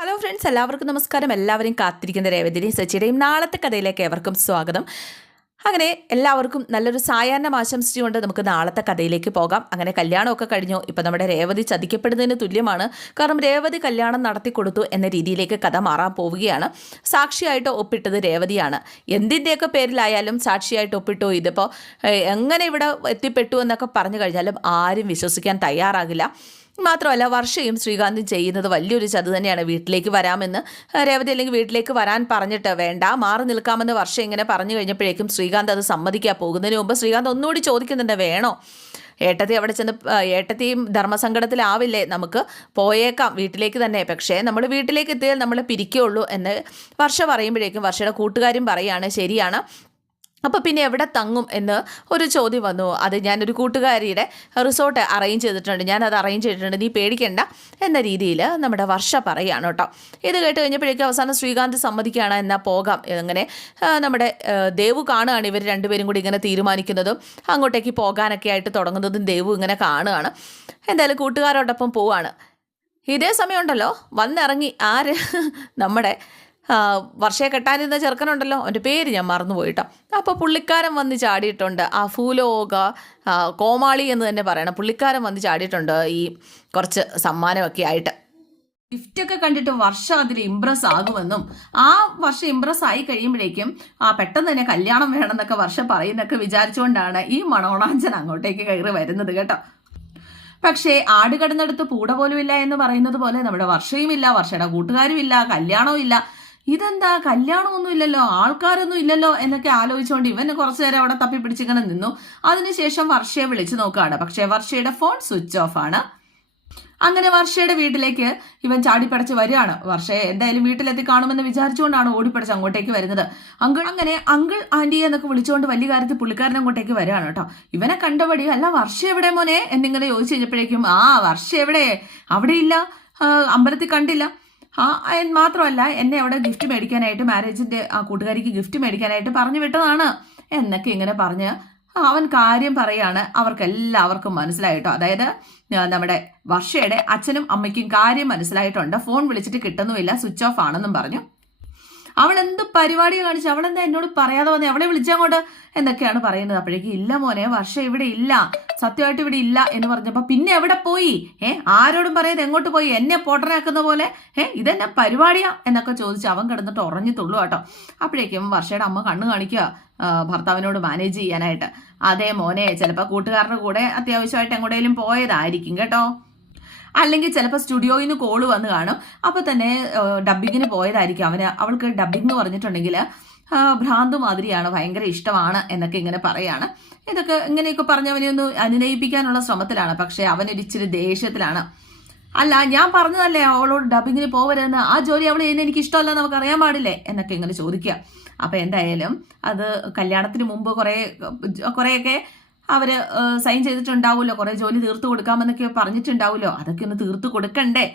Hello friends എല്ലാവർക്കും നമസ്കാരം. എല്ലാവരെയും കാത്തിരിക്കുന്ന രേവതിയുടെയും സച്ചിയുടെയും നാളത്തെ കഥയിലേക്ക് ഏവർക്കും സ്വാഗതം. അങ്ങനെ എല്ലാവർക്കും നല്ലൊരു സായാഹ്നം ആശംസിച്ചുകൊണ്ട് നമുക്ക് നാളത്തെ കഥയിലേക്ക് പോകാം. അങ്ങനെ കല്യാണമൊക്കെ കഴിഞ്ഞു. ഇപ്പം നമ്മുടെ രേവതി ചതിക്കപ്പെടുന്നതിന് തുല്യമാണ്. കാരണം രേവതി കല്യാണം നടത്തി കൊടുത്തു എന്ന രീതിയിലേക്ക് കഥ മാറാൻ പോവുകയാണ്. സാക്ഷിയായിട്ട് ഒപ്പിട്ടത് രേവതിയാണ്. എന്തിന്റെയൊക്കെ പേരിലായാലും സാക്ഷിയായിട്ട് ഒപ്പിട്ടു. ഇതിപ്പോൾ എങ്ങനെ ഇവിടെ എത്തിപ്പെട്ടു എന്നൊക്കെ പറഞ്ഞു കഴിഞ്ഞാലും ആരും വിശ്വസിക്കാൻ തയ്യാറാകില്ല. മാത്രമല്ല വർഷയും ശ്രീകാന്തും ചെയ്യുന്നത് വലിയൊരു ചതു തന്നെയാണ്. വീട്ടിലേക്ക് വരാമെന്ന് രേവതി അല്ലെങ്കിൽ വീട്ടിലേക്ക് വരാൻ പറഞ്ഞിട്ട് വേണ്ട മാറി നിൽക്കാമെന്ന് വർഷം ഇങ്ങനെ പറഞ്ഞു കഴിഞ്ഞപ്പോഴേക്കും ശ്രീകാന്ത് അത് സമ്മതിക്കാൻ പോകുന്നതിന് മുമ്പ് ശ്രീകാന്ത് ഒന്നുകൂടി ചോദിക്കുന്നുണ്ട് വേണോ? ഏട്ടത്തി അവിടെ ചെന്ന് ഏട്ടത്തിയും ധർമ്മസങ്കടത്തിലാവില്ലേ? നമുക്ക് പോയേക്കാം വീട്ടിലേക്ക് തന്നെ. പക്ഷേ നമ്മൾ വീട്ടിലേക്ക് എത്തിയാൽ നമ്മൾ പിരിക്കുള്ളൂ എന്ന് വർഷ പറയുമ്പോഴേക്കും വർഷയുടെ കൂട്ടുകാരും പറയാണ് ശരിയാണ്. അപ്പോൾ പിന്നെ എവിടെ തങ്ങും എന്ന് ഒരു ചോദ്യം വന്നു. അത് ഞാനൊരു കൂട്ടുകാരിയുടെ റിസോർട്ട് അറേഞ്ച് ചെയ്തിട്ടുണ്ട്. ഞാനത് അറേഞ്ച് ചെയ്തിട്ടുണ്ട്. നീ പേടിക്കണ്ട എന്ന രീതിയിൽ നമ്മുടെ വർഷ പറയുകയാണ് കേട്ടോ. ഇത് കേട്ട് കഴിഞ്ഞപ്പോഴേക്കും അവസാനം ശ്രീകാന്ത് സമ്മതിക്കുകയാണ് എന്നാൽ പോകാം. അങ്ങനെ നമ്മുടെ ദേവു കാണുകയാണ് ഇവർ രണ്ടുപേരും കൂടി ഇങ്ങനെ തീരുമാനിക്കുന്നതും അങ്ങോട്ടേക്ക് പോകാനൊക്കെ ആയിട്ട് തുടങ്ങുന്നതും ദേവു ഇങ്ങനെ കാണുകയാണ്. എന്തായാലും കൂട്ടുകാരോടൊപ്പം പോവാണ്. ഇതേ സമയമുണ്ടല്ലോ. വന്നിറങ്ങി ആര്? നമ്മുടെ വർഷയെ കെട്ടാനിരുന്ന ചെറുക്കനുണ്ടല്ലോ. അവന്റെ പേര് ഞാൻ മറന്നുപോയിട്ടോ. അപ്പോൾ പുള്ളിക്കാരൻ വന്ന് ചാടിയിട്ടുണ്ട്. ആ ഫൂലോക കോമാളി എന്ന് തന്നെ പറയണം. പുള്ളിക്കാരൻ വന്ന് ചാടിയിട്ടുണ്ട് ഈ കുറച്ച് സമ്മാനമൊക്കെ ആയിട്ട്. ഗിഫ്റ്റ് ഒക്കെ കണ്ടിട്ട് വർഷം അതിൽ ഇംപ്രസ് ആകുമെന്നും ആ വർഷം ഇംപ്രസ് ആയി കഴിയുമ്പോഴേക്കും ആ പെട്ടെന്ന് തന്നെ കല്യാണം വേണമെന്നൊക്കെ വർഷം പറയുന്നൊക്കെ വിചാരിച്ചുകൊണ്ടാണ് ഈ മണോണാഞ്ചൻ അങ്ങോട്ടേക്ക് കയറി വരുന്നത് കേട്ടോ. പക്ഷേ ആട് കടന്നെടുത്ത് പൂട പോലും ഇല്ല എന്ന് പറയുന്നത് പോലെ നമ്മുടെ വർഷയും ഇല്ല വർഷയുടെ കൂട്ടുകാരും ഇല്ല കല്യാണവും ഇല്ല ഇതെന്താ? കല്യാണമൊന്നും ഇല്ലല്ലോ. ആൾക്കാരൊന്നും ഇല്ലല്ലോ എന്നൊക്കെ ആലോചിച്ചുകൊണ്ട് ഇവന് കുറച്ചു നേരം അവിടെ തപ്പി പിടിച്ചിങ്ങനെ നിന്നു. അതിനുശേഷം വർഷയെ വിളിച്ചു നോക്കുകയാണ് പക്ഷേ വർഷയുടെ ഫോൺ സ്വിച്ച് ഓഫ് ആണ്. അങ്ങനെ വർഷയുടെ വീട്ടിലേക്ക് ഇവൻ ചാടിപ്പടച്ച് വരികയാണ്. വർഷയെ എന്തായാലും വീട്ടിലെത്തി കാണുമെന്ന് വിചാരിച്ചുകൊണ്ടാണ് ഓടിപ്പടച്ച് അങ്ങോട്ടേക്ക് വരുന്നത്. അങ്കിൾ അങ്ങനെ അങ്കിൾ ആന്റി എന്നൊക്കെ വിളിച്ചുകൊണ്ട് വലിയ കാര്യത്തിൽ പുള്ളിക്കാരൻ അങ്ങോട്ടേക്ക് വരികയാണ് കേട്ടോ. ഇവനെ കണ്ടപടി അല്ല വർഷ എവിടെ മോനെ? എന്നിങ്ങനെ ചോദിച്ചു കഴിഞ്ഞപ്പോഴേക്കും ആ വർഷ എവിടെ? അവിടെ ഇല്ല അമ്പലത്തിൽ കണ്ടില്ല. ആ മാത്രമല്ല എന്നെ അവിടെ ഗിഫ്റ്റ് മേടിക്കാനായിട്ട് മാരേജിന്റെ ആ കൂട്ടുകാരിക്ക് ഗിഫ്റ്റ് മേടിക്കാനായിട്ട് പറഞ്ഞു വിട്ടതാണ്. എന്നൊക്കെ ഇങ്ങനെ പറഞ്ഞ് അവൻ കാര്യം പറയാണ്. അവർക്കെല്ലാവർക്കും മനസ്സിലായിട്ടോ? അതായത് നമ്മുടെ വർഷയുടെ അച്ഛനും അമ്മയ്ക്കും കാര്യം മനസ്സിലായിട്ടുണ്ട്. ഫോൺ വിളിച്ചിട്ട് കിട്ടുന്നുമില്ല സ്വിച്ച് ഓഫ് ആണെന്നും പറഞ്ഞു. അവൾ എന്ത് പരിപാടി കാണിച്ചു? അവളെന്താ എന്നോട് പറയാതെ വന്നേ? അവളെ വിളിച്ചങ്ങോട്ട്? എന്നൊക്കെയാണ് പറയുന്നത്. അപ്പോഴേക്കും ഇല്ല മോനെ വർഷം ഇവിടെ ഇല്ല. സത്യമായിട്ട് ഇവിടെ ഇല്ല എന്ന് പറഞ്ഞപ്പോ പിന്നെ എവിടെ പോയി? ഏ ആരോടും പറയാതെ എങ്ങോട്ട് പോയി? എന്നെ പൊട്ടനാക്കുന്ന പോലെ ഏ ഇതെന്നെ പരിപാടിയാ? എന്നൊക്കെ ചോദിച്ച് അവൻ കിടന്നിട്ട് ഉറഞ്ഞു തുള്ളു കേട്ടോ അപ്പോഴേക്കും വർഷയുടെ അമ്മ കണ്ണു കാണിക്കുക ഭർത്താവിനോട് മാനേജ് ചെയ്യാനായിട്ട്. അതേ മോനെ ചിലപ്പോൾ കൂട്ടുകാരുടെ കൂടെ അത്യാവശ്യമായിട്ട് എങ്ങോട്ടേലും പോയതായിരിക്കും കേട്ടോ. അല്ലെങ്കിൽ ചിലപ്പോൾ സ്റ്റുഡിയോയിൽ നിന്ന് കോൾ വന്ന് കാണും. അപ്പോൾ തന്നെ ഡബ്ബിങ്ങിന് പോയതായിരിക്കും. അവന് അവൾക്ക് ഡബിങ് എന്ന് പറഞ്ഞിട്ടുണ്ടെങ്കിൽ ഭ്രാന്ത് മാതിരിയാണ് ഭയങ്കര ഇഷ്ടമാണ് എന്നൊക്കെ ഇങ്ങനെ പറയാണ്. ഇതൊക്കെ ഇങ്ങനെയൊക്കെ പറഞ്ഞ് അവനെ ഒന്ന് അനുനയിപ്പിക്കാനുള്ള ശ്രമത്തിലാണ്. പക്ഷേ അവനൊരിച്ചിരി ദേഷ്യത്തിലാണ്. അല്ല ഞാൻ പറഞ്ഞതല്ലേ അവളോട് ഡബിങ്ങിന് പോവരുതെന്ന്? ആ ജോലി അവൾ ചെയ്യുന്ന എനിക്ക് ഇഷ്ടമല്ല നമുക്ക് അറിയാൻ പാടില്ലേ? എന്നൊക്കെ ഇങ്ങനെ ചോദിക്കുക. അപ്പൊ എന്തായാലും അത് കല്യാണത്തിന് മുമ്പ് കുറെ കുറെയൊക്കെ അവർ സൈൻ ചെയ്തിട്ടുണ്ടാവുമല്ലോ. കുറെ ജോലി തീർത്തു കൊടുക്കാമെന്നൊക്കെ പറഞ്ഞിട്ടുണ്ടാവുമല്ലോ. അതൊക്കെ ഒന്ന് തീർത്തു കൊടുക്കണ്ടേ?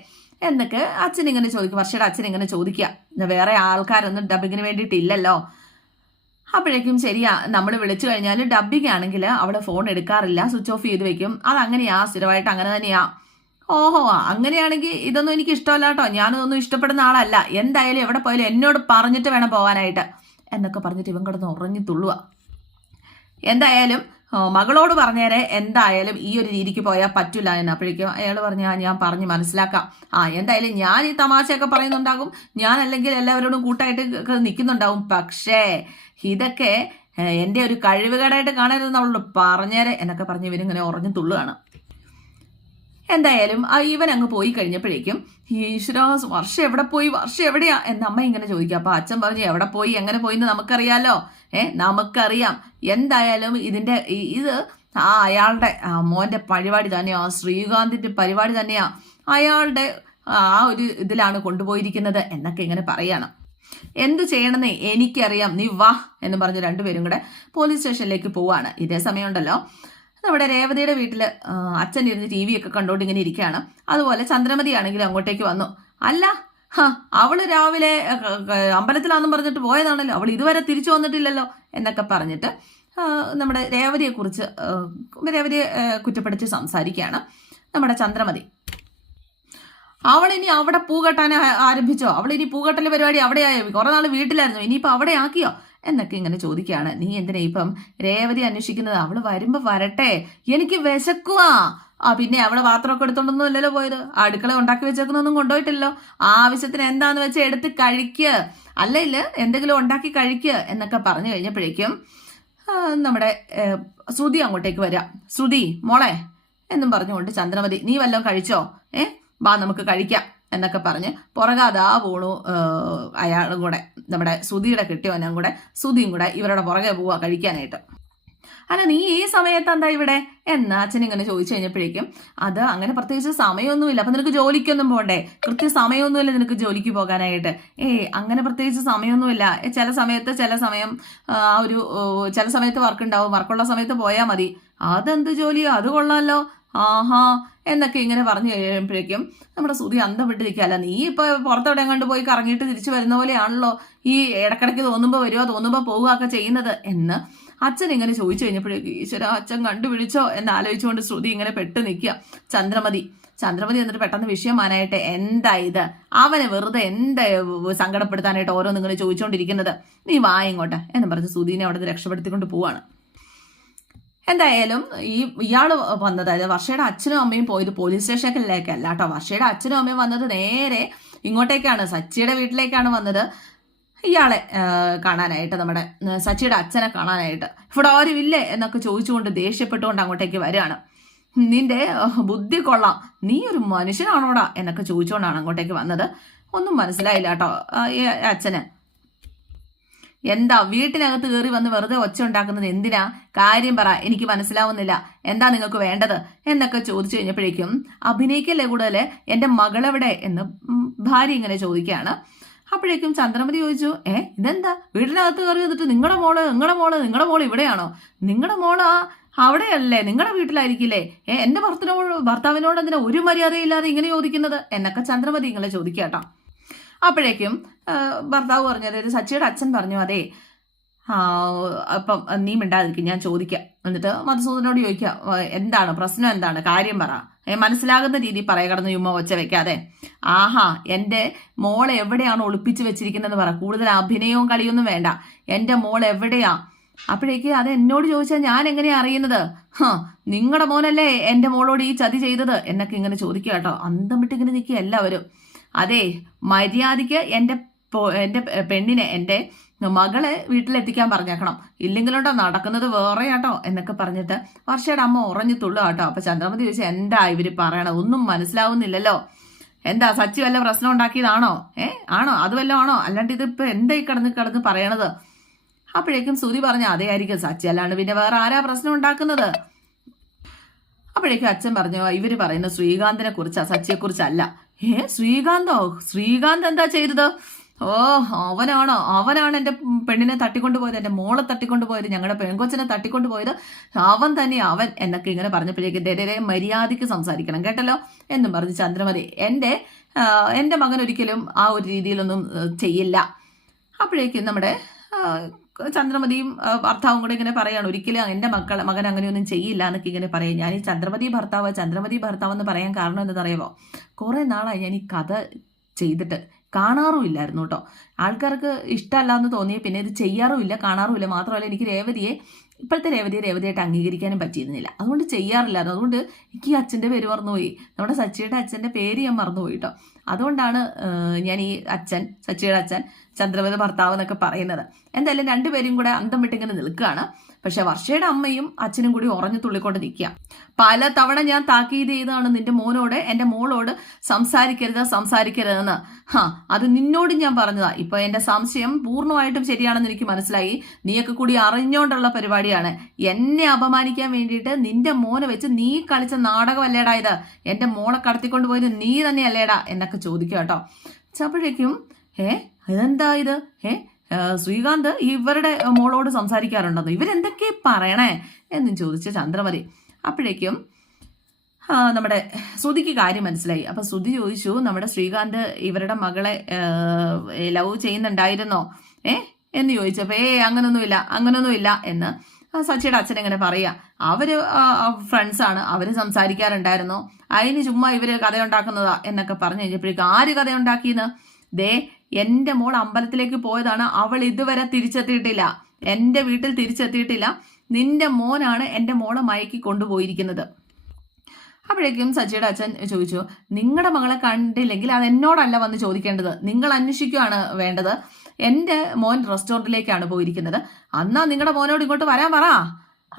എന്നൊക്കെ അച്ഛൻ ഇങ്ങനെ ചോദിക്കും. വർഷയുടെ അച്ഛൻ ഇങ്ങനെ ചോദിക്കുക. "ഇത് വേറെ ആൾക്കാരൊന്നും ഡബിങ്ങിന് വേണ്ടിയിട്ടില്ലല്ലോ. അപ്പോഴേക്കും ശരിയാ നമ്മൾ വിളിച്ചു കഴിഞ്ഞാൽ ഡബിങ് ആണെങ്കിൽ അവിടെ ഫോൺ എടുക്കാറില്ല. സ്വിച്ച് ഓഫ് ചെയ്ത് വെക്കും. അത് അങ്ങനെയാ സ്ഥിരമായിട്ട് അങ്ങനെ തന്നെയാ. ഓഹോ അങ്ങനെയാണെങ്കിൽ ഇതൊന്നും എനിക്ക് ഇഷ്ടമല്ല കേട്ടോ ഞാനതൊന്നും ഇഷ്ടപ്പെടുന്ന ആളല്ല. എന്തായാലും എവിടെ പോയാലും എന്നോട് പറഞ്ഞിട്ട് വേണം പോകാനായിട്ട്. എന്നൊക്കെ പറഞ്ഞിട്ട് ഇവൻ കിടന്ന് ഉറഞ്ഞു തുള്ളുക എന്തായാലും മകളോട് പറഞ്ഞേരെ എന്തായാലും ഈ ഒരു രീതിക്ക് പോയാൽ പറ്റില്ല എന്ന്. അപ്പോഴേക്കും അയാൾ പറഞ്ഞു ഞാൻ പറഞ്ഞ് മനസ്സിലാക്കാം. ആ എന്തായാലും ഞാൻ ഈ തമാശയൊക്കെ പറയുന്നുണ്ടാകും. ഞാൻ അല്ലെങ്കിൽ എല്ലാവരോടും കൂട്ടായിട്ട് നിൽക്കുന്നുണ്ടാകും പക്ഷേ ഇതൊക്കെ എന്റെ ഒരു കഴിവുകേടായിട്ട് കാണരുതെന്നുള്ളു പറഞ്ഞേരെ എന്നൊക്കെ പറഞ്ഞ് ഇവരിങ്ങനെ ഉറഞ്ഞു തുള്ളുകയാണ് എന്തായാലും ആ ഇവൻ അങ്ങ് പോയി കഴിഞ്ഞപ്പോഴേക്കും ഈശ്വര വർഷം എവിടെ പോയി? വർഷം എവിടെയാ? എന്ന് അമ്മ ഇങ്ങനെ ചോദിക്കുക അപ്പൊ അച്ഛൻ പറഞ്ഞു എവിടെ പോയി? എങ്ങനെ പോയി എന്ന് നമുക്കറിയാലോ. ഏ നമുക്കറിയാം. എന്തായാലും ഇതിന്റെ ഇത് ആ അയാളുടെ മോന്റെ പരിപാടി തന്നെയാ. ശ്രീകാന്തിന്റെ പരിപാടി തന്നെയാ. അയാളുടെ ആ ഒരു ഇതിലാണ് കൊണ്ടുപോയിരിക്കുന്നത് എന്നൊക്കെ ഇങ്ങനെ പറയാണ്. എന്ത് ചെയ്യണമെന്ന് എനിക്കറിയാം. നീ വാ എന്ന് പറഞ്ഞ് രണ്ടുപേരും കൂടെ പോലീസ് സ്റ്റേഷനിലേക്ക് പോവാണ്. ഇതേ സമയമുണ്ടല്ലോ. നമ്മുടെ രേവതിയുടെ വീട്ടിൽ അച്ഛൻ ഇരുന്ന് ടി വി ഒക്കെ കണ്ടോണ്ട് ഇങ്ങനെ ഇരിക്കുകയാണ്. അതുപോലെ ചന്ദ്രമതി ആണെങ്കിലും അങ്ങോട്ടേക്ക് വന്നു. അല്ല അവൾ അവൾ രാവിലെ അമ്പലത്തിലാണെന്നും പറഞ്ഞിട്ട് പോയതാണല്ലോ. അവൾ ഇതുവരെ തിരിച്ചു വന്നിട്ടില്ലല്ലോ എന്നൊക്കെ പറഞ്ഞിട്ട് നമ്മുടെ രേവതിയെ കുറിച്ച് രേവതിയെ കുറ്റപ്പെടുത്തി സംസാരിക്കുകയാണ് നമ്മുടെ ചന്ദ്രമതി. അവൾ ഇനി അവിടെ പൂ കെട്ടാൻ ആരംഭിച്ചോ? അവൾ ഇനി പൂ കെട്ടൽ പരിപാടി അവിടെ ആയോ കുറെ നാൾ വീട്ടിലായിരുന്നു. ഇനിയിപ്പോൾ അവിടെ ആക്കിയോ? എന്നൊക്കെ ഇങ്ങനെ ചോദിക്കുകയാണ്. നീ എന്തിനാ ഇപ്പം രേവതി അന്വേഷിക്കുന്നത്? അവൾ വരുമ്പോ വരട്ടെ. എനിക്ക് വിശക്കുവാ. ആ പിന്നെ അവൾ പാത്രമൊക്കെ എടുത്തോണ്ടൊന്നും അല്ലല്ലോ പോയത്? അടുക്കള ഉണ്ടാക്കി വെച്ചേക്കുന്നൊന്നും കൊണ്ടുപോയിട്ടില്ലല്ലോ. ആവശ്യത്തിന് എന്താന്ന് വെച്ചാൽ എടുത്ത് കഴിക്ക്. അല്ലെങ്കിൽ എന്തെങ്കിലും ഉണ്ടാക്കി കഴിക്ക് എന്നൊക്കെ പറഞ്ഞു കഴിഞ്ഞപ്പോഴേക്കും നമ്മുടെ ശ്രുതി അങ്ങോട്ടേക്ക് വരാം. ശ്രുതി മോളെ എന്നും പറഞ്ഞുകൊണ്ട് ചന്ദ്രമതി നീ വല്ലതും കഴിച്ചോ? ഏ വാ നമുക്ക് കഴിക്കാം. എന്നൊക്കെ പറഞ്ഞ് പുറകാതാ പോണു അയാളും കൂടെ നമ്മുടെ സുധിയുടെ കെട്ടിയവനും കൂടെ സുധിയും കൂടെ ഇവരുടെ പുറകെ പോവാ കഴിക്കാനായിട്ട്. അല്ല നീ ഈ സമയത്ത് എന്താ ഇവിടെ? എന്നാ അച്ഛൻ ഇങ്ങനെ ചോദിച്ചു കഴിഞ്ഞപ്പോഴേക്കും അത് അങ്ങനെ പ്രത്യേകിച്ച് സമയമൊന്നുമില്ല. അപ്പൊ നിനക്ക് ജോലിക്കൊന്നും പോകണ്ടേ കൃത്യ സമയമൊന്നുമില്ല നിനക്ക് ജോലിക്ക് പോകാനായിട്ട്. ഏയ് അങ്ങനെ പ്രത്യേകിച്ച് സമയമൊന്നുമില്ല. ചില സമയത്ത് ചില സമയം ആ ഒരു ചില സമയത്ത് വർക്ക് ഉണ്ടാവും. വർക്കുള്ള സമയത്ത് പോയാൽ മതി. അതെന്ത് ജോലിയോ? അത് കൊള്ളാമല്ലോ ആഹാ എന്നൊക്കെ ഇങ്ങനെ പറഞ്ഞു കഴിയുമ്പോഴേക്കും നമ്മുടെ സുതി അന്തം വിട്ടിരിക്കുകയല്ല നീ ഇപ്പൊ പുറത്തെവിടെ കണ്ടു പോയി കറങ്ങിയിട്ട് തിരിച്ചു വരുന്ന പോലെയാണല്ലോ ഈ ഇടക്കിടയ്ക്ക് തോന്നുമ്പോൾ വരുമോ തോന്നുമ്പോൾ പോവുക ഒക്കെ ചെയ്യുന്നത് എന്ന് അച്ഛൻ ഇങ്ങനെ ചോദിച്ചു കഴിഞ്ഞപ്പോഴേക്കും ഈശ്വര അച്ഛൻ കണ്ടുപിടിച്ചോ? എന്ന് ആലോചിച്ചുകൊണ്ട് ശ്രുതി ഇങ്ങനെ പെട്ട് നിൽക്കുക. ചന്ദ്രമതി ചന്ദ്രമതി എന്നിട്ട് പെട്ടെന്ന് വിഷയം മാനായിട്ട് എന്താ ഇത്? അവനെ വെറുതെ എന്താ സങ്കടപ്പെടുത്താനായിട്ട് ഓരോന്നിങ്ങനെ ചോദിച്ചുകൊണ്ടിരിക്കുന്നത് നീ വാ ഇങ്ങോട്ട് എന്ന് പറഞ്ഞ് സുധീനെ അവിടെ നിന്ന് രക്ഷപ്പെടുത്തിക്കൊണ്ട് പോവാണ്. എന്തായാലും ഈ ഇയാൾ വന്നത് അതായത് വർഷയുടെ അച്ഛനും അമ്മയും പോയത് പോലീസ് സ്റ്റേഷനിലേക്കല്ല കേട്ടോ വർഷയുടെ അച്ഛനും അമ്മയും വന്നത് നേരെ ഇങ്ങോട്ടേക്കാണ് സച്ചിയുടെ വീട്ടിലേക്കാണ് വന്നത് ഇയാളെ കാണാനായിട്ട് നമ്മുടെ സച്ചിയുടെ അച്ഛനെ കാണാനായിട്ട്. ഇവിടെ ആരും ഇല്ലേ എന്നൊക്കെ ചോദിച്ചുകൊണ്ട് ദേഷ്യപ്പെട്ടുകൊണ്ട് അങ്ങോട്ടേക്ക് വരികയാണ്. നിന്റെ ബുദ്ധി കൊള്ളാം. നീ ഒരു മനുഷ്യനാണോടാ എന്നൊക്കെ ചോദിച്ചുകൊണ്ടാണ് അങ്ങോട്ടേക്ക് വന്നത്. ഒന്നും മനസ്സിലായില്ല കേട്ടോ അച്ഛന്. എന്താ വീട്ടിനകത്ത് കയറി വന്ന് വെറുതെ ഒച്ച ഉണ്ടാക്കുന്നത് എന്തിനാ? കാര്യം പറ എനിക്ക് മനസ്സിലാവുന്നില്ല. എന്താ നിങ്ങൾക്ക് വേണ്ടത്? എന്നൊക്കെ ചോദിച്ചു കഴിഞ്ഞപ്പോഴേക്കും അഭിനയിക്കല്ലേ കൂടുതൽ എന്റെ മകളെവിടെ? എന്ന് ഭാര്യ ഇങ്ങനെ ചോദിക്കുകയാണ്. അപ്പോഴേക്കും ചന്ദ്രമതി ചോദിച്ചു ഏ ഇതെന്താ? വീടിനകത്ത് കയറി വന്നിട്ട് നിങ്ങളുടെ മോൾ നിങ്ങളുടെ മോൾ നിങ്ങളുടെ മോൾ ഇവിടെയാണോ? നിങ്ങളുടെ മോൾ ആ അവിടെയല്ലേ? നിങ്ങളുടെ വീട്ടിലായിരിക്കില്ലേ? ഏ എന്റെ ഭർത്തനോട് ഭർത്താവിനോട് എന്തിനാ ഒരു മര്യാദയില്ലാതെ ഇങ്ങനെ ചോദിക്കുന്നത്? എന്നൊക്കെ ചന്ദ്രമതി ഇങ്ങനെ ചോദിക്കുക കേട്ടോ അപ്പോഴേക്കും ഭർത്താവ് പറഞ്ഞത് ഒരു സച്ചിയുടെ അച്ഛൻ പറഞ്ഞു അതെ അപ്പം നീ മിണ്ടാതിരിക്കും ഞാൻ ചോദിക്കാം. എന്നിട്ട് മധുസൂദനോട് ചോദിക്കാം എന്താണ്? പ്രശ്നം എന്താണ്? കാര്യം പറ. മനസ്സിലാകുന്ന രീതി പറയ കടന്ന് ചുമ്മാ ഒച്ച വെക്കാതെ. ആഹാ എന്റെ മോളെ എവിടെയാണ് ഒളിപ്പിച്ച് വെച്ചിരിക്കുന്നതെന്ന് പറ. കൂടുതൽ അഭിനയവും കളിയൊന്നും വേണ്ട. എന്റെ മോൾ എവിടെയാ? അപ്പോഴേക്ക് അത് എന്നോട് ചോദിച്ചാൽ ഞാൻ എങ്ങനെയാ അറിയുന്നത്? ഹാ നിങ്ങളുടെ മോനല്ലേ എന്റെ മോളോട് ഈ ചതി ചെയ്തത്? എന്നൊക്കെ ഇങ്ങനെ ചോദിക്കുക കേട്ടോ. അന്തം വിട്ട് ഇങ്ങനെ നിൽക്കുക എല്ലാവരും. അതെ മര്യാദയ്ക്ക് എന്റെ എന്റെ പെണ്ണിനെ എന്റെ മകളെ വീട്ടിലെത്തിക്കാൻ പറഞ്ഞേക്കണം. ഇല്ലെങ്കിലുണ്ടോ നടക്കുന്നത് വേറെ കേട്ടോ എന്നൊക്കെ പറഞ്ഞിട്ട് വർഷയുടെ അമ്മ ഉറഞ്ഞു തുള്ളു കേട്ടോ അപ്പൊ ചന്ദ്രമതി ചോദിച്ചാൽ എന്താ ഇവർ പറയണത്? ഒന്നും മനസ്സിലാവുന്നില്ലല്ലോ. എന്താ സച്ചി വല്ല പ്രശ്നം ഉണ്ടാക്കിയതാണോ? ഏ ആണോ? അത് വല്ലതും ആണോ? അല്ലാണ്ട് ഇതിപ്പോ എന്താ ഈ കിടന്ന് കിടന്ന് പറയണത്? അപ്പോഴേക്കും സുതി പറഞ്ഞ അതേ ആയിരിക്കും സച്ചി അല്ലാണ്ട് പിന്നെ വേറെ ആരാ പ്രശ്നം ഉണ്ടാക്കുന്നത്? അപ്പോഴേക്കും അച്ഛൻ പറഞ്ഞു ഇവർ പറയുന്ന ശ്രീകാന്തിനെ കുറിച്ചാ സച്ചിയെ കുറിച്ചല്ല. ഏ ശ്രീകാന്തോ? ശ്രീകാന്ത് എന്താ ചെയ്തത്? ഓ അവനാണോ അവനാണ് എന്റെ പെണ്ണിനെ തട്ടിക്കൊണ്ട് പോയത് എന്റെ മോളെ തട്ടിക്കൊണ്ട് പോയത് ഞങ്ങളുടെ പെൺകൊച്ചിനെ തട്ടിക്കൊണ്ട് പോയത് അവൻ തന്നെ അവൻ എന്നൊക്കെ ഇങ്ങനെ പറഞ്ഞപ്പോഴേക്ക് ദേ മര്യാദയ്ക്ക് സംസാരിക്കണം കേട്ടല്ലോ? എന്നും പറഞ്ഞു ചന്ദ്രമതി എന്റെ എന്റെ മകൻ ഒരിക്കലും ആ ഒരു രീതിയിലൊന്നും ചെയ്യില്ല. അപ്പോഴേക്കും നമ്മുടെ ചന്ദ്രമതിയും ഭർത്താവും കൂടെ ഇങ്ങനെ പറയാണ് ഒരിക്കലും എന്റെ മക്കൾ മകൻ അങ്ങനെയൊന്നും ചെയ്യില്ല എന്നൊക്കെ ഇങ്ങനെ പറയും. ഞാൻ ഈ ചന്ദ്രമതി ഭർത്താവ് ചന്ദ്രമതി ഭർത്താവ് എന്ന് പറയാൻ കാരണം എന്താണെന്നറിയാമോ? കുറേ നാളായി ഞാൻ ഈ കഥ ചെയ്തിട്ട് കാണാറും ഇല്ലായിരുന്നു കേട്ടോ. ആൾക്കാർക്ക് ഇഷ്ടമല്ല എന്ന് തോന്നിയ പിന്നെ ഇത് ചെയ്യാറുമില്ല കാണാറുമില്ല മാത്രമല്ല എനിക്ക് രേവതിയെ ഇപ്പോഴത്തെ രേവതിയെ രേവതിയായിട്ട് അംഗീകരിക്കാനും പറ്റിയിരുന്നില്ല. അതുകൊണ്ട് ചെയ്യാറില്ലായിരുന്നു. അതുകൊണ്ട് എനിക്ക് ഈ അച്ഛന്റെ പേര് മറന്നുപോയി. നമ്മുടെ സച്ചിയുടെ അച്ഛന്റെ പേര് ഞാൻ മറന്നുപോയി കേട്ടോ. അതുകൊണ്ടാണ് ഞാൻ ഈ അച്ഛൻ സച്ചിയുടെ അച്ഛൻ ചന്ദ്രമതി ഭർത്താവ് എന്നൊക്കെ പറയുന്നത്. എന്തായാലും രണ്ടുപേരും കൂടെ അന്തം വിട്ടിങ്ങനെ നിൽക്കുകയാണ്. പക്ഷെ വർഷയുടെ അമ്മയും അച്ഛനും കൂടി ഉറഞ്ഞു തുള്ളിക്കൊണ്ട് നിൽക്കുക. പല തവണ ഞാൻ താക്കീത് ചെയ്തതാണ് നിന്റെ മോനോട് എന്റെ മോളോട് സംസാരിക്കരുത് സംസാരിക്കരുതെന്ന്. ഹാ അത് നിന്നോട് ഞാൻ പറഞ്ഞതാ. ഇപ്പൊ എന്റെ സംശയം പൂർണമായിട്ടും ശരിയാണെന്ന് എനിക്ക് മനസ്സിലായി. നീയൊക്കെ കൂടി അറിഞ്ഞോണ്ടുള്ള പരിപാടിയാണ്. എന്നെ അപമാനിക്കാൻ വേണ്ടിയിട്ട് നിന്റെ മോനെ വെച്ച് നീ കളിച്ച നാടകമല്ലേടാ ഇത്? എന്റെ മോളെ കടത്തിക്കൊണ്ടുപോയത് നീ തന്നെ അല്ലേടാ എന്നൊക്കെ ചോദിക്കുക കേട്ടോ. അപ്പോഴേക്കും ഏ ഇതെന്താ ഇത്? ഏ ശ്രീകാന്ത് ഇവരുടെ മോളോട് സംസാരിക്കാറുണ്ടെന്ന് ഇവരെന്തൊക്കെ പറയണേ? എന്നും ചോദിച്ച ചന്ദ്രമതി. അപ്പോഴേക്കും നമ്മുടെ ശ്രുതിക്ക് കാര്യം മനസ്സിലായി. അപ്പൊ ശ്രുതി ചോദിച്ചു നമ്മുടെ ശ്രീകാന്ത് ഇവരുടെ മകളെ ലവ് ചെയ്യുന്നുണ്ടായിരുന്നോ? ഏ? എന്ന് ചോദിച്ചപ്പോ ഏ അങ്ങനൊന്നുമില്ല അങ്ങനൊന്നുമില്ല എന്ന്. സച്ചിയുടെ അച്ഛൻ ഇങ്ങനെ പറയാ അവർ ഫ്രണ്ട്സാണ് അവർ സംസാരിക്കാറുണ്ടായിരുന്നു. അതിന് ചുമ്മാ ഇവർ കഥയുണ്ടാക്കുന്നതാ എന്നൊക്കെ പറഞ്ഞു കഴിഞ്ഞപ്പോഴേക്കും ആര് കഥയുണ്ടാക്കിയെന്ന്? ദേ എന്റെ മോൾ അമ്പലത്തിലേക്ക് പോയതാണ്. അവൾ ഇതുവരെ തിരിച്ചെത്തിയിട്ടില്ല. എന്റെ വീട്ടിൽ തിരിച്ചെത്തിയിട്ടില്ല. നിന്റെ മോനാണ് എന്റെ മോളെ മയക്കി കൊണ്ടുപോയിരിക്കുന്നത്. അപ്പോഴേക്കും സച്ചിയുടെ അച്ഛൻ ചോദിച്ചു നിങ്ങളുടെ മകളെ കണ്ടില്ലെങ്കിൽ അത് എന്നോടല്ല വന്ന് ചോദിക്കേണ്ടത്. നിങ്ങൾ അന്വേഷിക്കുകയാണ് വേണ്ടത്. എന്റെ മോൻ റെസ്റ്റോറന്റിലേക്കാണ് പോയിരിക്കുന്നത്. അന്നാ നിങ്ങളുടെ മോനോട് ഇങ്ങോട്ട് വരാൻ പറ.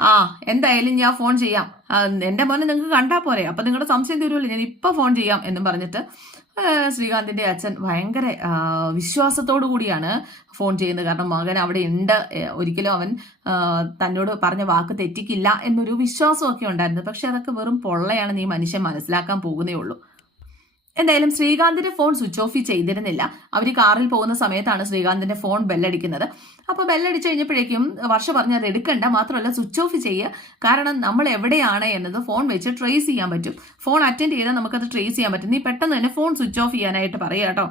ആ എന്തായാലും ഞാൻ ഫോൺ ചെയ്യാം. എന്റെ മോനെ നിങ്ങൾക്ക് കണ്ടാൽ പോരെ. അപ്പം നിങ്ങളുടെ സംശയം തീരുമല്ലോ ഞാൻ ഇപ്പം ഫോൺ ചെയ്യാം എന്നും പറഞ്ഞിട്ട് ശ്രീകാന്തിന്റെ അച്ഛൻ ഭയങ്കര വിശ്വാസത്തോടു കൂടിയാണ് ഫോൺ ചെയ്യുന്നത്. കാരണം മകൻ അവിടെ ഉണ്ട്. ഒരിക്കലും അവൻ തന്നോട് പറഞ്ഞ വാക്ക് തെറ്റിക്കില്ല എന്നൊരു വിശ്വാസമൊക്കെ ഉണ്ടായിരുന്നു. പക്ഷെ അതൊക്കെ വെറും പൊള്ളയാണ്. നീ മനുഷ്യൻ മനസ്സിലാക്കാൻ പോകുന്നേ ഉള്ളൂ. എന്തായാലും ശ്രീകാന്തിന്റെ ഫോൺ സ്വിച്ച് ഓഫ് ചെയ്തിരുന്നില്ല. അവർ കാറിൽ പോകുന്ന സമയത്താണ് ശ്രീകാന്തിന്റെ ഫോൺ ബെല്ലടിക്കുന്നത്. അപ്പോൾ ബെല്ലടിച്ചു കഴിഞ്ഞപ്പോഴേക്കും വർഷ പറഞ്ഞു അത് എടുക്കണ്ട മാത്രമല്ല സ്വിച്ച് ഓഫ് ചെയ്യുക കാരണം നമ്മൾ എവിടെയാണ് എന്നത് ഫോൺ വെച്ച് ട്രേസ് ചെയ്യാൻ പറ്റും. ഫോൺ അറ്റൻഡ് ചെയ്താൽ നമുക്കത് ട്രേസ് ചെയ്യാൻ പറ്റും. നീ പെട്ടെന്ന് തന്നെ ഫോൺ സ്വിച്ച് ഓഫ് ചെയ്യാനായിട്ട് പറയുക കേട്ടോ.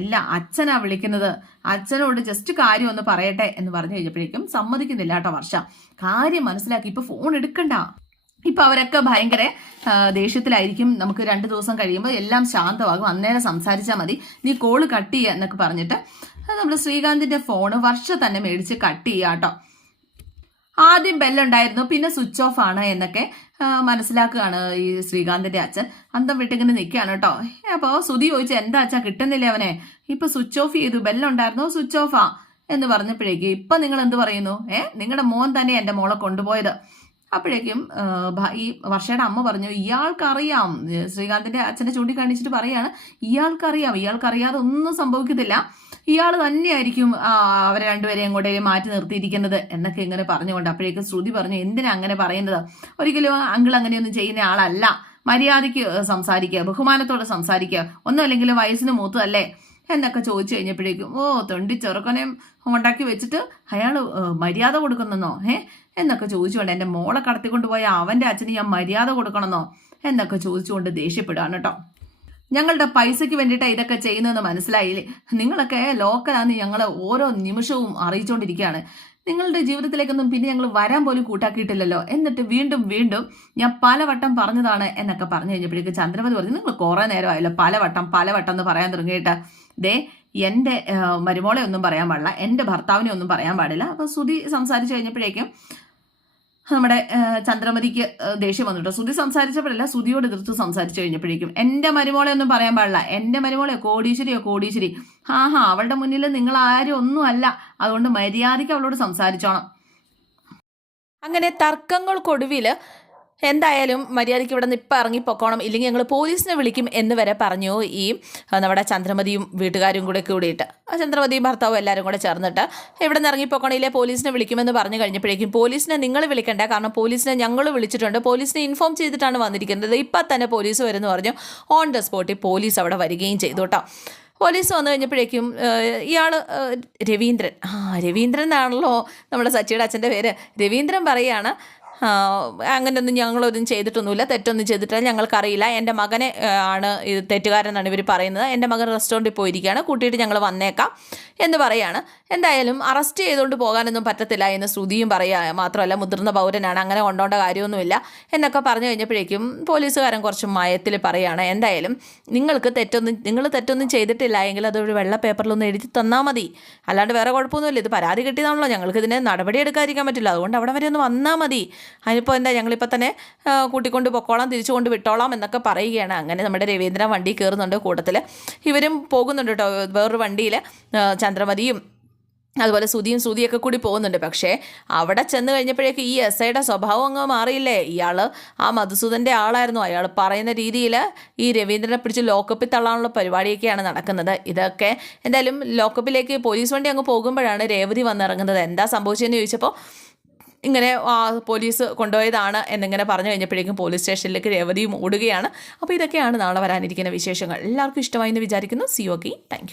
ഇല്ല അച്ഛനാ വിളിക്കുന്നത്. അച്ഛനോട് ജസ്റ്റ് കാര്യം ഒന്ന് പറയട്ടെ എന്ന് പറഞ്ഞു കഴിഞ്ഞപ്പോഴേക്കും സമ്മതിക്കുന്നില്ല കേട്ടോ വർഷ. കാര്യം മനസ്സിലാക്കി ഇപ്പൊ ഫോൺ എടുക്കണ്ട. ഇപ്പൊ അവരൊക്കെ ഭയങ്കര ദേഷ്യത്തിലായിരിക്കും. നമുക്ക് രണ്ട് ദിവസം കഴിയുമ്പോൾ എല്ലാം ശാന്തമാകും. അന്നേരം സംസാരിച്ചാൽ മതി. നീ കോൾ കട്ട് ചെയ്യുക എന്നൊക്കെ പറഞ്ഞിട്ട്. നമ്മൾ ശ്രീകാന്തിന്റെ ഫോണ് വർഷ തന്നെ മേടിച്ച് കട്ട് ചെയ്യുക കേട്ടോ ആദ്യം ബെല്ലുണ്ടായിരുന്നു പിന്നെ സ്വിച്ച് ഓഫ് ആണ് എന്നൊക്കെ മനസ്സിലാക്കുകയാണ് ഈ ശ്രീകാന്തിന്റെ അച്ഛൻ. അന്തം വിട്ടിങ്ങനെ നിൽക്കുകയാണ് കേട്ടോ അപ്പോൾ സുധി ചോദിച്ചു എന്താ അച്ഛാ കിട്ടുന്നില്ല അവനെ? ഇപ്പൊ സ്വിച്ച് ഓഫ് ചെയ്തു. ബെല്ലുണ്ടായിരുന്നു സ്വിച്ച് ഓഫാ എന്ന് പറഞ്ഞപ്പോഴേക്ക് ഇപ്പൊ നിങ്ങൾ എന്ത് പറയുന്നു? ഏഹ് നിങ്ങളുടെ മോൻ തന്നെ എന്റെ മോളെ കൊണ്ടുപോയത്. അപ്പോഴേക്കും ഈ വർഷയുടെ അമ്മ പറഞ്ഞു ഇയാൾക്കറിയാം. ശ്രീകാന്തിന്റെ അച്ഛനെ ചൂണ്ടിക്കാണിച്ചിട്ട് പറയാണ് ഇയാൾക്കറിയാം ഇയാൾക്കറിയാതെ ഒന്നും സംഭവിക്കത്തില്ല. ഇയാൾ തന്നെയായിരിക്കും അവരെ രണ്ടുപേരെയും അങ്ങോട്ടേ മാറ്റി നിർത്തിയിരിക്കുന്നത്. എന്നൊക്കെ ഇങ്ങനെ പറഞ്ഞുകൊണ്ട് അപ്പോഴേക്കും ശ്രുതി പറഞ്ഞു എന്തിനാ അങ്ങനെ പറയുന്നത് ഒരിക്കലും അങ്കിൾ അങ്ങനെയൊന്നും ചെയ്യുന്ന ആളല്ല. മര്യാദയ്ക്ക് സംസാരിക്കുക ബഹുമാനത്തോടെ സംസാരിക്കുക. ഒന്നുമല്ലെങ്കിൽ വയസ്സിന് മൂത്തതല്ലേ? എന്നൊക്കെ ചോദിച്ചു കഴിഞ്ഞപ്പോഴേക്കും ഓ തൊണ്ടി ചെറുക്കനെ ഉണ്ടാക്കി വെച്ചിട്ട് അയാൾ മര്യാദ കൊടുക്കുന്നെന്നോ? ഏ എന്നൊക്കെ ചോദിച്ചുകൊണ്ട് എന്റെ മോളെ കടത്തിക്കൊണ്ടുപോയ അവന്റെ അച്ഛന് ഞാൻ മര്യാദ കൊടുക്കണമെന്നോ? എന്നൊക്കെ ചോദിച്ചുകൊണ്ട് ദേഷ്യപ്പെടുകയാണ് കേട്ടോ. ഞങ്ങളുടെ പൈസയ്ക്ക് വേണ്ടിയിട്ടാണ് ഇതൊക്കെ ചെയ്യുന്നതെന്ന് മനസ്സിലായില്ലേ? നിങ്ങളൊക്കെ ലോക്കലാന്ന് ഞങ്ങൾ ഓരോ നിമിഷവും അറിയിച്ചുകൊണ്ടിരിക്കുകയാണ് നിങ്ങളുടെ ജീവിതത്തിലേക്കൊന്നും പിന്നെ ഞങ്ങൾ വരാൻ പോലും കൂട്ടാക്കിയിട്ടില്ലല്ലോ. എന്നിട്ട് വീണ്ടും വീണ്ടും ഞാൻ പലവട്ടം പറഞ്ഞതാണ് എന്നൊക്കെ പറഞ്ഞു കഴിഞ്ഞപ്പോഴേക്കും ചന്ദ്രമതി പറഞ്ഞു നിങ്ങൾ കുറേ നേരമായല്ലോ പലവട്ടം പലവട്ടം എന്ന് പറയാൻ തുടങ്ങിയിട്ട്. ദേ എന്റെ മരുമോളെ ഒന്നും പറയാൻ പാടില്ല. എന്റെ ഭർത്താവിനെ ഒന്നും പറയാൻ പാടില്ല. അപ്പോൾ സുധി സംസാരിച്ചു കഴിഞ്ഞപ്പോഴേക്കും നമ്മുടെ ചന്ദ്രമതിക്ക് ദേഷ്യം വന്നിട്ടോ സുധി സംസാരിച്ചപ്പോഴല്ല സുധിയോട് എതിർത്ത് സംസാരിച്ചു കഴിഞ്ഞപ്പോഴേക്കും എന്റെ മരുമോളെ ഒന്നും പറയാൻ പാടില്ല. എന്റെ മരുമോളെ കോടീശ്വരിയോ കോടീശ്വരി. ഹാ ഹാ അവളുടെ മുന്നിൽ നിങ്ങൾ ആരും ഒന്നും അല്ല. അതുകൊണ്ട് മര്യാദയ്ക്ക് അവളോട് സംസാരിച്ചോണം. അങ്ങനെ തർക്കങ്ങൾക്കൊടുവിൽ എന്തായാലും മര്യാദയ്ക്ക് ഇവിടെ നിന്ന് ഇപ്പം ഇറങ്ങിപ്പോക്കോണം ഇല്ലെങ്കിൽ ഞങ്ങൾ പോലീസിനെ വിളിക്കും എന്ന് വരെ പറഞ്ഞു ഈ നമ്മുടെ ചന്ദ്രമതിയും വീട്ടുകാരും കൂടെ കൂടിയിട്ട്. ആ ചന്ദ്രമതിയും ഭർത്താവും എല്ലാവരും കൂടെ ചേർന്നിട്ട് ഇവിടെ നിന്ന് ഇറങ്ങിപ്പോക്കണില്ലേ പോലീസിനെ വിളിക്കുമെന്ന് പറഞ്ഞു കഴിഞ്ഞപ്പോഴേക്കും പോലീസിനെ നിങ്ങൾ വിളിക്കണ്ട. കാരണം പോലീസിനെ ഞങ്ങൾ വിളിച്ചിട്ടുണ്ട്. പോലീസിനെ ഇൻഫോം ചെയ്തിട്ടാണ് വന്നിരിക്കുന്നത്. ഇപ്പം തന്നെ പോലീസ് വരുമെന്ന് പറഞ്ഞു ഓൺ ദ സ്പോട്ടിൽ പോലീസ് അവിടെ വരികയും ചെയ്തു കേട്ടോ. പോലീസ് വന്നു കഴിഞ്ഞപ്പോഴേക്കും ഇയാൾ രവീന്ദ്രൻ. ആ രവീന്ദ്രൻ ആണല്ലോ നമ്മുടെ സച്ചിയുടെ അച്ഛന്റെ പേര്. രവീന്ദ്രൻ പറയാണ് അങ്ങനെയൊന്നും ഞങ്ങളൊന്നും ചെയ്തിട്ടൊന്നുമില്ല. തെറ്റൊന്നും ചെയ്തിട്ടില്ല. ഞങ്ങൾക്കറിയില്ല. എന്റെ മകനെ ആണ് ഇത് തെറ്റുകാരെന്നാണ് ഇവർ പറയുന്നത്. എന്റെ മകൻ റെസ്റ്റോറന്റിൽ പോയിരിക്കുകയാണ്. കൂട്ടിയിട്ട് ഞങ്ങൾ വന്നേക്കാം എന്ന് പറയാണ്. എന്തായാലും അറസ്റ്റ് ചെയ്തുകൊണ്ട് പോകാനൊന്നും പറ്റത്തില്ല എന്ന് ശ്രുതിയും പറയുക മാത്രമല്ല മുതിർന്ന പൗരനാണ്. അങ്ങനെ കൊണ്ടോണ്ട കാര്യമൊന്നുമില്ല എന്നൊക്കെ പറഞ്ഞു കഴിഞ്ഞപ്പോഴേക്കും പോലീസുകാരൻ കുറച്ച് മയത്തിൽ പറയുകയാണ് എന്തായാലും നിങ്ങൾക്ക് തെറ്റൊന്നും നിങ്ങൾ തെറ്റൊന്നും ചെയ്തിട്ടില്ല എങ്കിൽ അതൊരു വെള്ള പേപ്പറിലൊന്ന് എഴുതി തന്നാൽ മതി. അല്ലാണ്ട് വേറെ കുഴപ്പമൊന്നുമില്ല. ഇത് പരാതി കിട്ടിയതാണല്ലോ. ഞങ്ങൾക്ക് ഇതിനെ നടപടി എടുക്കാതിരിക്കാൻ പറ്റില്ല. അതുകൊണ്ട് അവിടെ വരെ ഒന്ന് വന്നാൽ മതി. അതിനിപ്പോൾ എന്താ ഞങ്ങളിപ്പോൾ തന്നെ കൂട്ടിക്കൊണ്ട് പൊക്കോളാം തിരിച്ചു കൊണ്ട് വിട്ടോളാം എന്നൊക്കെ പറയുകയാണ്. അങ്ങനെ നമ്മുടെ രവീന്ദ്രൻ വണ്ടി കയറുന്നുണ്ട് കൂട്ടത്തിൽ ഇവരും പോകുന്നുണ്ട് കേട്ടോ വേറൊരു വണ്ടിയിൽ ചന്ദ്രമതിയും അതുപോലെ സുതിയും സുതിയൊക്കെ കൂടി പോകുന്നുണ്ട്. പക്ഷേ അവിടെ ചെന്ന് കഴിഞ്ഞപ്പോഴേക്ക് ഈ എസ് ഐയുടെ സ്വഭാവം അങ്ങ് മാറിയില്ലേ? ഇയാൾ ആ മധുസൂദന്റെ ആളായിരുന്നു. അയാൾ പറയുന്ന രീതിയിൽ ഈ രവീന്ദ്രനെ പിടിച്ച് ലോക്കപ്പിൽ തള്ളാനുള്ള പരിപാടിയൊക്കെയാണ് നടക്കുന്നത്. ഇതൊക്കെ എന്തായാലും ലോക്കപ്പിലേക്ക് പോലീസ് വണ്ടി അങ്ങ് പോകുമ്പോഴാണ് രേവതി വന്നിറങ്ങുന്നത്. എന്താ സംഭവിച്ചതെന്ന് ചോദിച്ചപ്പോൾ ഇങ്ങനെ പോലീസ് കൊണ്ടുപോയതാണ് എന്നിങ്ങനെ പറഞ്ഞു കഴിഞ്ഞപ്പോഴേക്കും പോലീസ് സ്റ്റേഷനിലേക്ക് രേവതിയും ഓടുകയാണ്. അപ്പോൾ ഇതൊക്കെയാണ് നാളെ വരാനിരിക്കുന്ന വിശേഷങ്ങൾ. എല്ലാവർക്കും ഇഷ്ടമായി എന്ന് വിചാരിക്കുന്നു. C okay thank